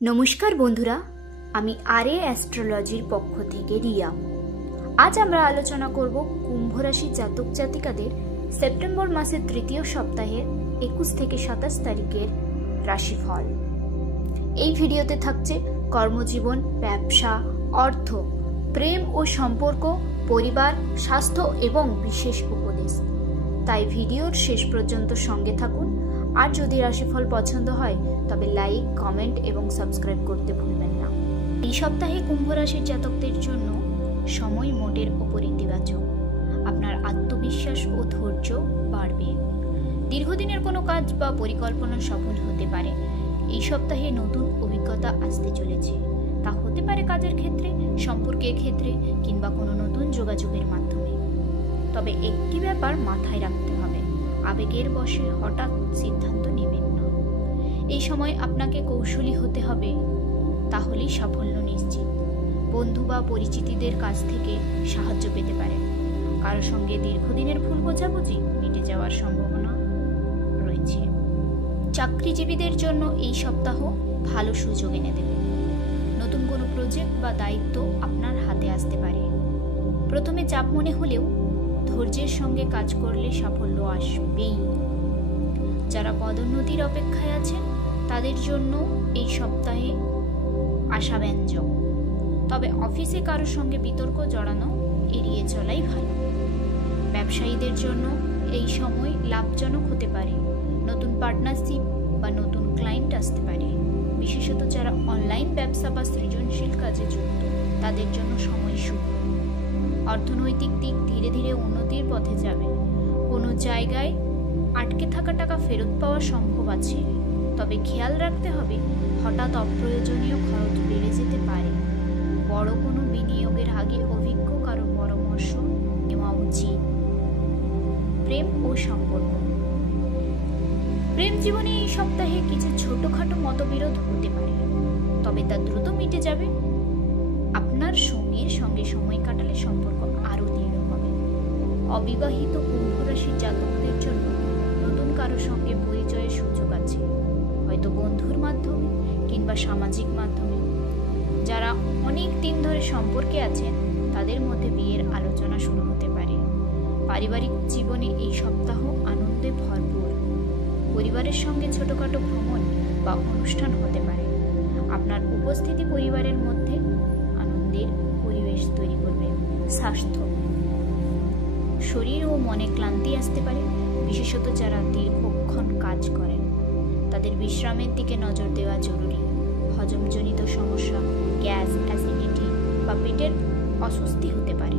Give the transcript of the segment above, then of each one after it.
নমস্কার বন্ধুরা, আমি আরএ অ্যাস্ট্রোলজির পক্ষ থেকে রিয়া। আজ আমরা আলোচনা করব কুম্ভ রাশির জাতক জাতিকাদের সেপ্টেম্বর মাসের তৃতীয় সপ্তাহের 21 থেকে 27 তারিখের রাশিফল। এই ভিডিওতে থাকছে কর্মজীবন, ব্যবসা, অর্থ, প্রেম ও সম্পর্ক, পরিবার, স্বাস্থ্য এবং বিশেষ উপদেশ। তাই ভিডিওর শেষ পর্যন্ত সঙ্গে থাকুন। আর যদি রাশিফল পছন্দ হয় তবে লাইক, কমেন্ট এবং সাবস্ক্রাইব করতে ভুলবেন না। এই সপ্তাহে কুম্ভ রাশির জাতকদের জন্য সময় মোটের ওপর ইতিবাচক। আপনার আত্মবিশ্বাস ও ধৈর্য বাড়বে। দীর্ঘদিনের কোনো কাজ বা পরিকল্পনা সফল হতে পারে। এই সপ্তাহে নতুন অভিজ্ঞতা আসতে চলেছে। তা হতে পারে কাজের ক্ষেত্রে, সম্পর্কের ক্ষেত্রে কিংবা কোনো নতুন যোগাযোগের মাধ্যমে। তবে একটি ব্যাপার মাথায় রাখতে হবে, আবেগের বশে হঠাৎ সিদ্ধান্ত নেবেন না। এই সময় আপনাকে কৌশলী হতে হবে, তাহলেই সাফল্য নিশ্চিত। বন্ধু বা পরিচিতদের কাছ থেকে সাহায্য পেতে পারেন। কারোর সঙ্গে দীর্ঘদিনের ভুল বোঝাবুঝি মিটে যাওয়ার সম্ভাবনা রয়েছে। চাকরিজীবীদের জন্য এই সপ্তাহ ভালো সুযোগ এনে দেবে। নতুন কোনো প্রজেক্ট বা দায়িত্ব আপনার হাতে আসতে পারে। প্রথমে চাপ মনে হলেও ধৈর্যের সঙ্গে কাজ করলে সাফল্য আসবেই। যারা পদোন্নতির অপেক্ষায় আছেন তাদের জন্য এই সপ্তাহে আশাব্যঞ্জক। তবে অফিসে কারোর সঙ্গে বিতর্ক জড়ানো এড়িয়ে চলাই ভালো। ব্যবসায়ীদের জন্য এই সময় লাভজনক হতে পারে। নতুন পার্টনারশিপ বা নতুন ক্লায়েন্ট আসতে পারে। বিশেষত যারা অনলাইন ব্যবসা বা সৃজনশীল কাজে যুক্ত তাদের জন্য সময় শুভ। অর্থনৈতিক দিক ধীরে ধীরে উন্নতির পথে যাবে। কোনো জায়গায় আটকে থাকা টাকা ফেরত পাওয়া সম্ভব আছে। তবে খেয়াল রাখতে হবে, হঠাৎ অপ্রয়োজনীয় খরচ বেড়ে যেতে পারে। বড় কোনো বিনিয়োগের আগে অভিজ্ঞ কারো পরামর্শ নেওয়া উচিত। প্রেম ও সম্পর্ক। প্রেম জীবনে এই সপ্তাহে কিছু ছোটখাটো মতবিরোধ হতে পারে, তবে তা দ্রুত মিটে যাবে। আপনার সঙ্গীর সঙ্গে সময় কাটালে সম্পর্ক আরও দৃঢ় হবে। অবিবাহিত কুম্ভ রাশির জাতকদের জন্য নতুন কারো সঙ্গে পরিচয়ের সুযোগ আছে, হয়তো বন্ধুর মাধ্যমে কিংবা সামাজিক মাধ্যমে। যারা অনেক দিন ধরে সম্পর্কে আছেন তাদের মধ্যে বিয়ের আলোচনা শুরু হতে পারে। পারিবারিক জীবনে এই সপ্তাহ আনন্দে ভরপুর। পরিবারের সঙ্গে ছোটখাটো ভ্রমণ বা অনুষ্ঠান হতে পারে। আপনার উপস্থিতি পরিবারের মধ্যে আনন্দের পরিবেশ তৈরি করবে। স্বাস্থ্য। শরীর ও মনে ক্লান্তি আসতে পারে। বিশেষত যারা দীর্ঘক্ষণ কাজ করেন তাদের বিশ্রামের দিকে নজর দেওয়া জরুরি। হজমজনিত সমস্যা, গ্যাস, অ্যাসিডিটি বা পেটের অস্বস্তি হতে পারে।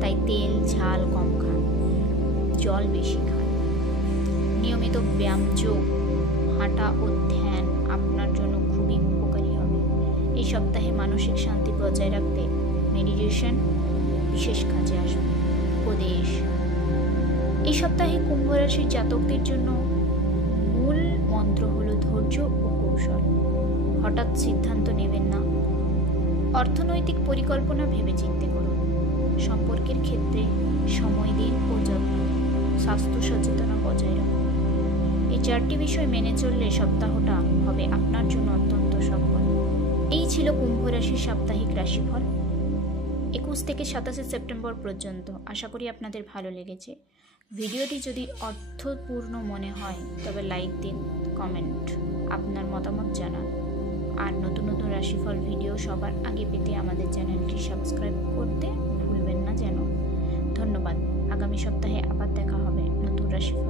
তাই তেল ঝাল কম খান, জল বেশি খান। নিয়মিত ব্যায়াম, যোগ, হাঁটা ও ধ্যান আপনার জন্য খুবই উপকারী হবে। এই সপ্তাহে মানসিক শান্তি বজায় রাখতে মেডিটেশন বিশেষ কাজে আসবে। উপদেশ। এই সপ্তাহে কুম্ভ রাশির জাতকদের জন্য মূল মন্ত্র হলো ধৈর্য ও কৌশল। হঠাৎ সিদ্ধান্ত নেবেন না। অর্থনৈতিক পরিকল্পনা ভেবে চিন্তে করুন। সম্পর্কের ক্ষেত্রে সময় দিন ও যত্ন নিন। স্বাস্থ্য সচেতনতা বজায় রাখুন। এই 4টি বিষয় মেনে চললে সপ্তাহটা হবে আপনার জন্য অত্যন্ত সফল। এই ছিল কুম্ভ রাশির সাপ্তাহিক রাশিফল 21 থেকে 27 সেপ্টেম্বর পর্যন্ত। আশা করি আপনাদের ভালো লেগেছে। ভিডিওটি যদি অর্থপূর্ণ মনে হয় তবে লাইক দিন, কমেন্ট, আপনার মতামত জানান। আর নতুন নতুন রাশিফল ভিডিও সবার আগে পেতে আমাদের চ্যানেলটি সাবস্ক্রাইব করতে ভুলবেন না যেন। ধন্যবাদ। আগামী সপ্তাহে আবার দেখা হবে নতুন রাশিফল।